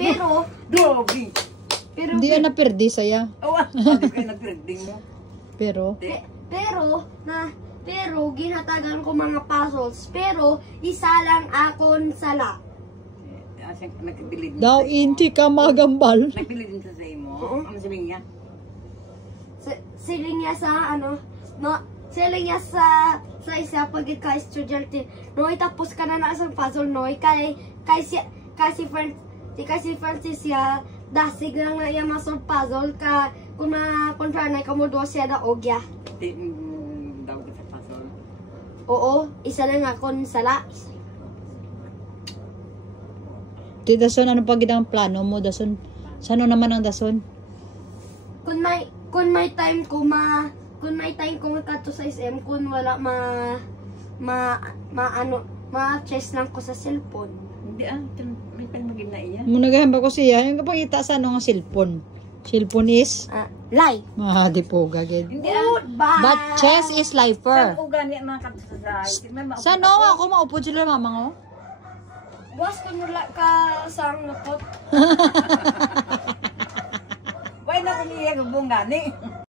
Pero, Dobi. pero, Hindi yan napirdi saya. Awa, hindi kayo nagpirding mo. Pero, pero, ginatagan ko mga puzzles. Pero, isa lang akong sala. Nagbilid din daw sa iyo. hindi ka magambal. Nagbilid din sa iyo mo. Ano sabihin niya? Siling niya sa, siling niya sa isa pag ka-estudyante. No, itapos ka na sa puzzle, no? Si Francis siya, dasig lang na iya masol puzzle ka, kung na-confirm ka mo doon siya da ogya. Daw ka sa puzzle. Oo, isa lang akong sala. Di dason, ano pag ang plano mo, dason? Sano naman ang dason? Kung may time ko kato sa SM, kung wala ma-chess lang ko sa cellphone. Hindi may pagmagin na iya. Muna gahamba ko siya, yung kapangita sa ano nga cellphone. Cellphone is? Lie. Di po gagid. Hindi But chess is lifer. Saan ugan niya mga kapsasay? Sano ako maupo sila mama ko? Buwas ko nula ka sang napot. Why na kung iya gubong gani?